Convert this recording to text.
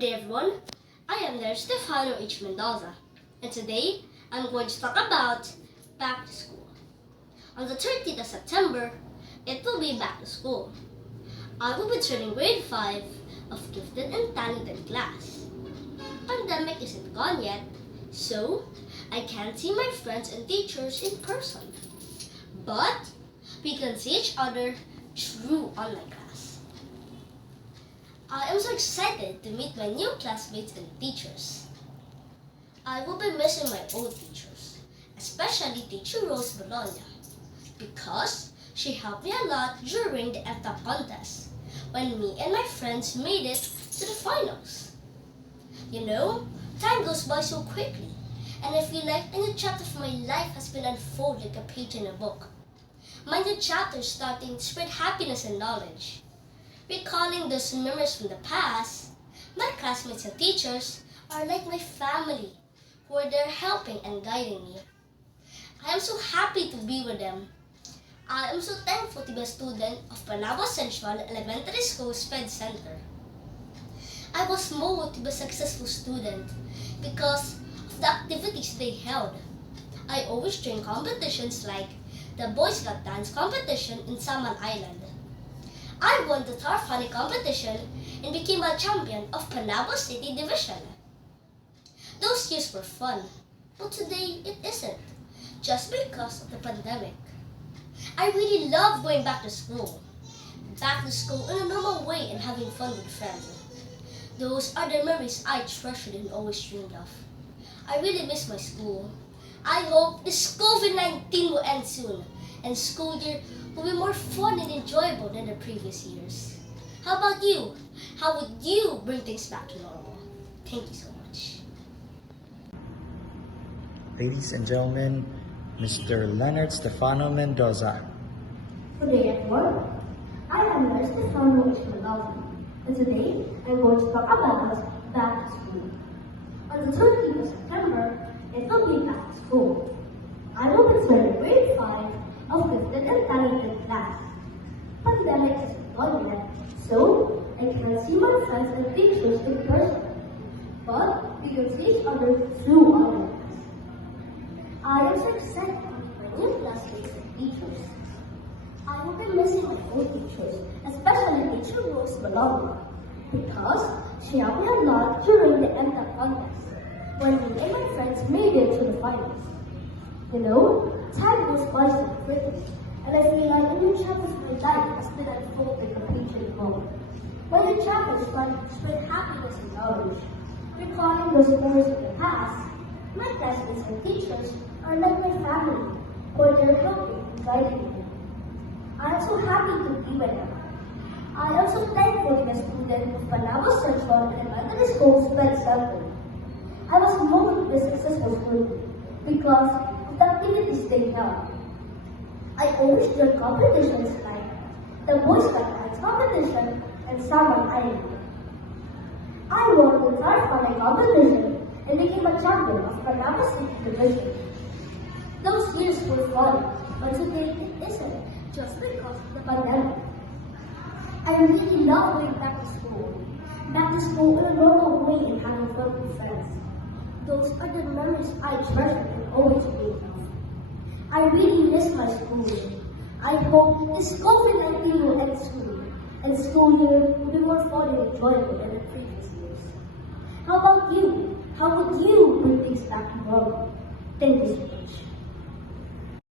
day everyone, I am there Stefano H. Mendoza, and today I'm going to talk about back to school. On the 30th of September, it will be back to school. I will be turning grade 5 of Gifted and Talented class. Pandemic isn't gone yet, so I can't see my friends and teachers in person. But we can see each other through online class. I am so excited to meet my new classmates and teachers. I will be missing my old teachers, especially Teacher Rose Bologna, because she helped me a lot during the MTAP contest when me and my friends made it to the finals. You know, time goes by so quickly, and I feel like a new chapter of my life has been unfolded like a page in a book. My new chapter is starting to spread happiness and knowledge. Recalling those memories from the past, my classmates and teachers are like my family, who are there helping and guiding me. I am so happy to be with them. I am so thankful to be a student of Panabo Central Elementary School SPED Center. I was motivated to be a successful student because of the activities they held. I always joined competitions like the Boy Scout Dance competition in Saman Island. I won the Tarfani competition and became a champion of Panabo City Division. Those years were fun, but today it isn't, just because of the pandemic. I really love going back to school. Back to school in a normal way and having fun with friends. Those are the memories I treasured and always dreamed of. I really miss my school. I hope this COVID-19 will end soon and school year will be more fun and enjoyable than the previous years. How about you? How would you bring things back to normal? Thank you so much. Ladies and gentlemen, Mr. Lenard Stefano Mendoza. Good day everyone. I am Lenard Stefano H. Mendoza, and today I'm going to talk about back to school. On the 30th of September, it will be back to school. I will be turning grade 5 of Gifted and Talented class. Pandemic isn't gone yet, so I can't see my friends and teachers in person, but we can see each other through online class. I am so excited to meet my new classmates and teachers. I will be missing my old teachers, especially Teacher Rose Bologna, because she helped me a lot during the MTAP contest when me and my friends made it to the finals. You know, time goes by so quickly, and I feel like a new chapter of my life has been unfolded like a page in a book. My new chapter is starting to spread happiness and knowledge. Recalling those memories of the past, my classmates and teachers are like my family, who are there helping and guiding me. I am so happy to be with them. I am so thankful to be a student of Panabo Central Elementary School SPED Center. I was motivated to be a successful student because of the activities they held. I always joined competitions like the Boy Scout Dance competition and Saman Island. I won the Tarfani competition and became a champion of Panabo City Division. Those years were fun, but today it isn't, just because of the pandemic. I really love going back to school. Back to school in a normal way and having fun with friends. Those are the memories I treasure and always think of. I really miss my school year. I hope this COVID-19 will end soon, and school year will be more fun and enjoyable than the previous years. How about you? How would you bring things back to normal? Thank you so much.